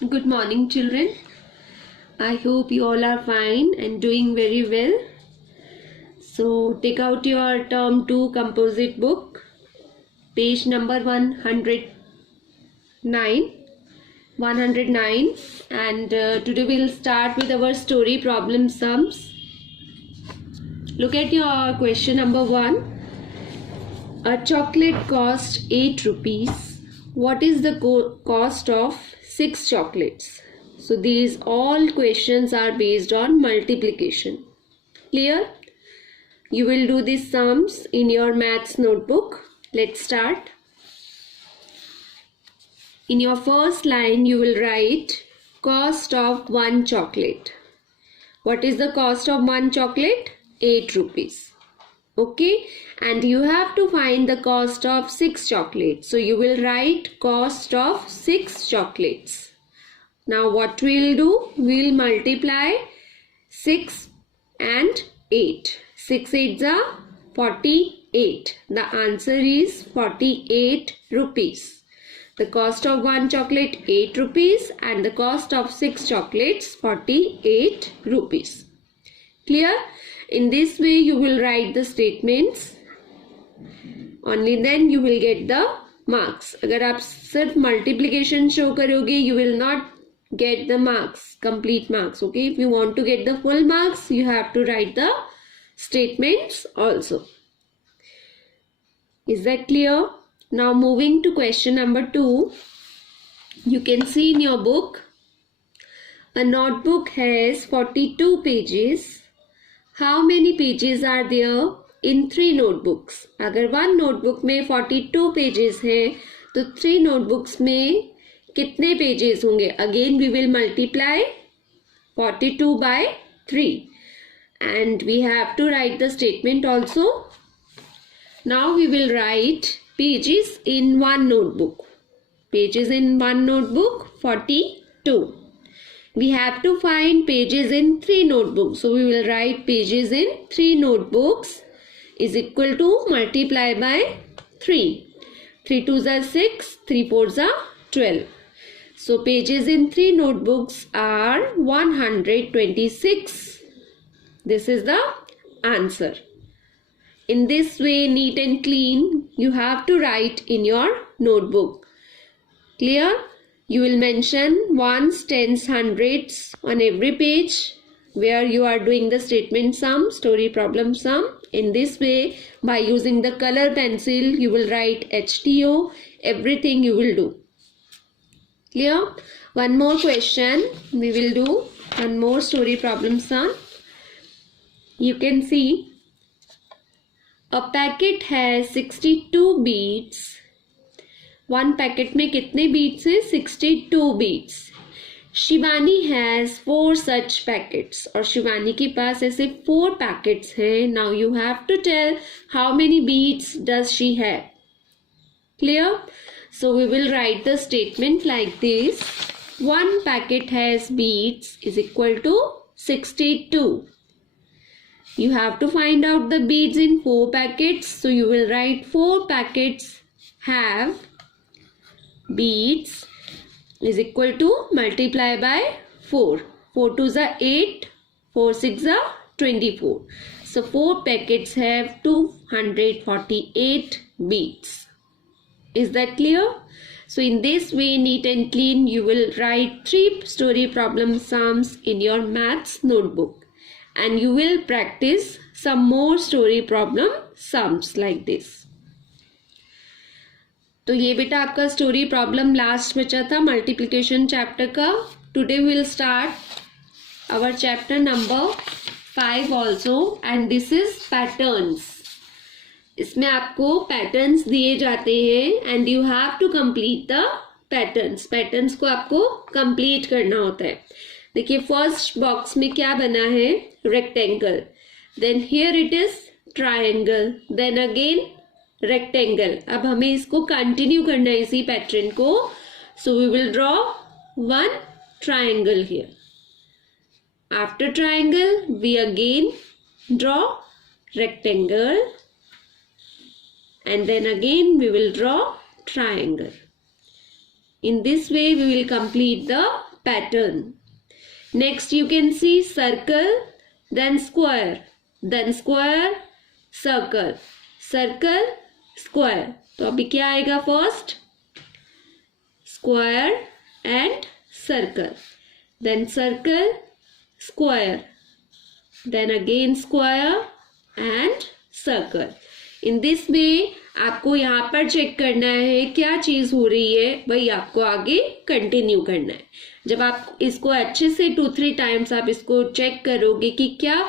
Good morning, children. I hope you all are fine and doing very well. So, take out your term 2 composite book, page number 109, and today we'll start with our story problem sums. Look at your question number 1. A chocolate cost 8 rupees. What is the cost of 6 chocolates? So these all questions are based on multiplication. Clear? You will do these sums in your maths notebook. Let's start. In your first line you will write cost of 1 chocolate. What is the cost of 1 chocolate? 8 rupees. Okay, and you have to find the cost of 6 chocolates. So you will write cost of 6 chocolates. Now what we'll do? We'll multiply 6 and 8. 6 8s are 48. The answer is 48 rupees. The cost of 1 chocolate 8 rupees and the cost of 6 chocolates 48 rupees. Clear? In this way you will write the statements. Only then you will get the marks. अगर आप सिर्फ multiplication show करोगे, you will not get the marks, complete marks. Okay, if you want to get the full marks, you have to write the statements also. Is that clear? Now moving to question number 2. You can see in your book, a notebook has 42 pages. How many pages are there in 3 notebooks? अगर 1 notebook में 42 pages हैं, तो 3 notebooks में कितने pages होंगे? Again we will multiply 42 by 3 and we have to write the statement also. Now we will write pages in 1 notebook. Pages in 1 notebook 42. We have to find pages in 3 notebooks. So we will write pages in 3 notebooks is equal to multiply by 3. 3 2s are 6, 3 4s are 12. So pages in 3 notebooks are 126. This is the answer. In this way, neat and clean, you have to write in your notebook. Clear? You will mention ones, tens, hundreds on every page where you are doing the statement sum, story problem sum. In this way, by using the color pencil, you will write HTO, everything you will do. Clear? One more question. We will do one more story problem sum. You can see a packet has 62 beads. 1 packet में कितने beads हैं? 62 beads. Shivani has 4 such packets और शिवानी के पास ऐसे 4 packets हैं. Now you have to tell how many beads does she have. Clear? So we will write the statement like this. 1 packet has beads is equal to 62. You have to find out the beads in 4 packets. So you will write 4 packets have beads is equal to multiply by 4. 4 2s are 8, 4 6 are 24. So 4 packets have 248 beads. Is that clear? So in this way, neat and clean, you will write 3 story problem sums in your maths notebook. And you will practice some more story problem sums like this. तो ये बेटा आपका story problem last बचा था multiplication chapter का. Today will start our chapter number 5 also and this is patterns. इसमें आपको patterns दिए जाते हैं and you have to complete the patterns. Patterns को आपको कंप्लीट करना होता है. देखिए फर्स्ट बॉक्स में क्या बना है? Rectangle. Then here it is triangle. Then again rectangle. अब हमें इसको कंटिन्यू करना है इसी पैटर्न को. So we will draw 1 triangle here. After triangle we again draw rectangle and then again we will draw triangle. In this way we will complete the pattern. Next you can see circle, then square, circle, circle, square. तो अभी क्या आएगा? First square and circle, then circle, square, then again square and circle. In this way आपको यहाँ पर check करना है क्या चीज हो रही है, वही आपको आगे कंटिन्यू करना है. जब आप इसको अच्छे से 2-3 टाइम्स आप इसको चेक करोगे कि क्या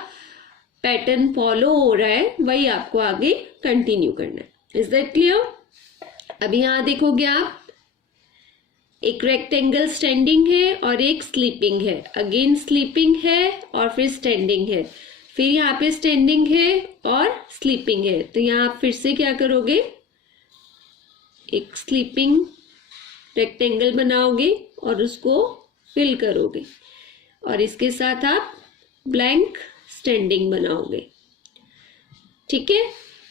पैटर्न फॉलो हो रहा है, वही आपको आगे कंटिन्यू करना है. Is that clear? अभी यहाँ देखोगे आप, एक रेक्टेंगल स्टैंडिंग है और एक स्लीपिंग है. अगेन स्लीपिंग है और फिर स्टैंडिंग है. फिर यहाँ पे स्टैंडिंग है और स्लीपिंग है. तो यहाँ आप फिर से क्या करोगे? एक स्लीपिंग रेक्टेंगल बनाओगे और उसको फिल करोगे और इसके साथ आप ब्लैंक स्टैंडिंग बनाओगे. ठीक है?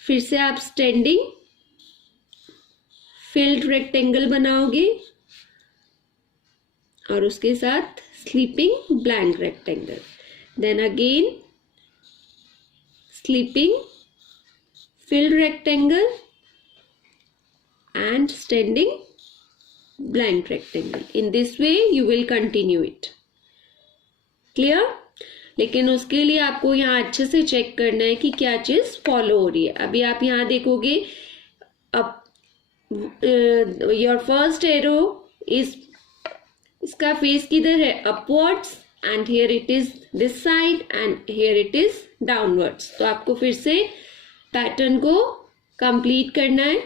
फिर से आप स्टैंडिंग फिल्ड रेक्टेंगल बनाओगे और उसके साथ sleeping blank rectangle. Then again sleeping filled rectangle and standing blank rectangle. In this way you will continue it. Clear? लेकिन उसके लिए आपको यहाँ अच्छे से चेक करना है कि क्या चीज फॉलो हो रही है. अभी आप यहाँ देखोगे, अब योर फर्स्ट एरो इज, इसका फेस किधर है? Upwards, and here it is this side and here it is downwards. तो आपको फिर से पैटर्न को कंप्लीट करना है.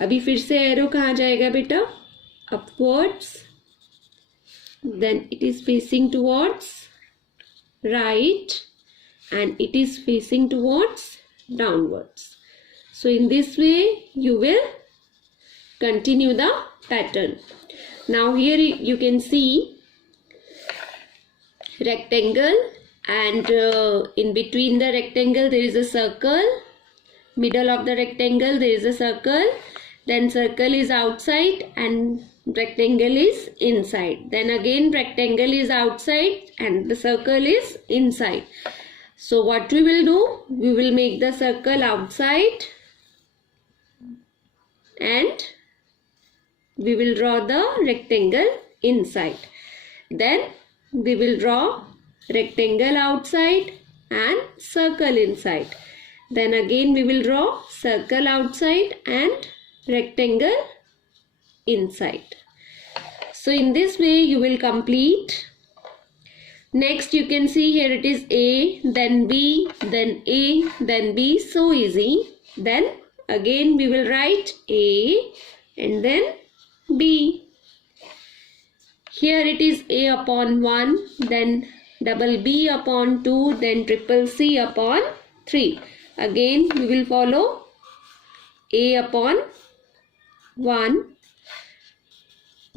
अभी फिर से एरो कहाँ जाएगा बेटा? Upwards, then it is facing towards right and it is facing towards downwards. So in this way you will continue the pattern. Now here you can see rectangle and in between the rectangle there is a circle, middle of the rectangle there is a circle, then circle is outside and rectangle is inside, then again rectangle is outside and the circle is inside. So what we will do, we will make the circle outside and we will draw the rectangle inside. Then we will draw rectangle outside and circle inside. Then again we will draw circle outside and rectangle inside. So in this way you will complete. Next you can see here it is A, then B, then A, then B. So easy. Then again we will write A and then B. Here it is A upon 1, then double B upon 2, then triple C upon 3. Again we will follow A upon 1,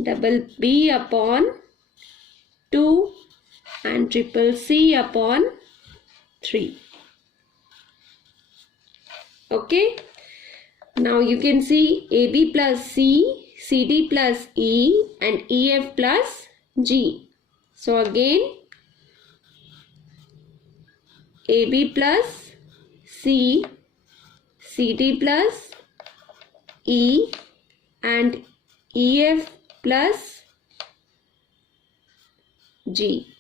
double B upon 2 and triple C upon 3. Okay. Now you can see AB plus C, CD plus E and EF plus G. So again AB plus C, CD plus E and EF plus G.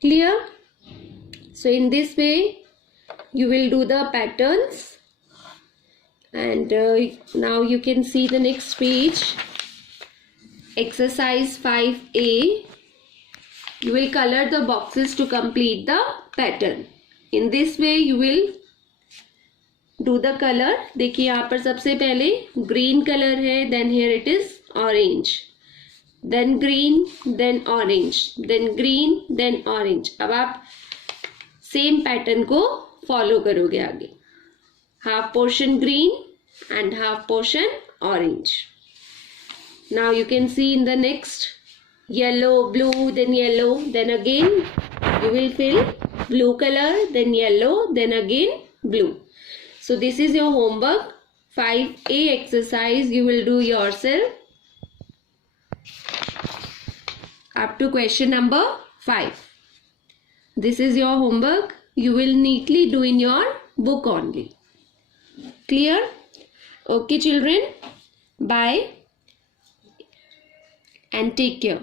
Clear? So in this way you will do the patterns. And now you can see the next page, exercise 5A. You will color the boxes to complete the pattern. In this way you will do the color. देखिए यहाँ पर सबसे पहले green color है, then here it is orange, then green, then orange, then green, then orange. अब आप same pattern को follow करोगे आगे. Half portion green and half portion orange. Now you can see in the next yellow, blue, then yellow, then again you will fill blue color, then yellow, then again blue. So this is your homework 5A exercise. You will do yourself. Up to question number 5. This is your homework. You will neatly do in your book only. Clear? Okay, children. Bye and take care.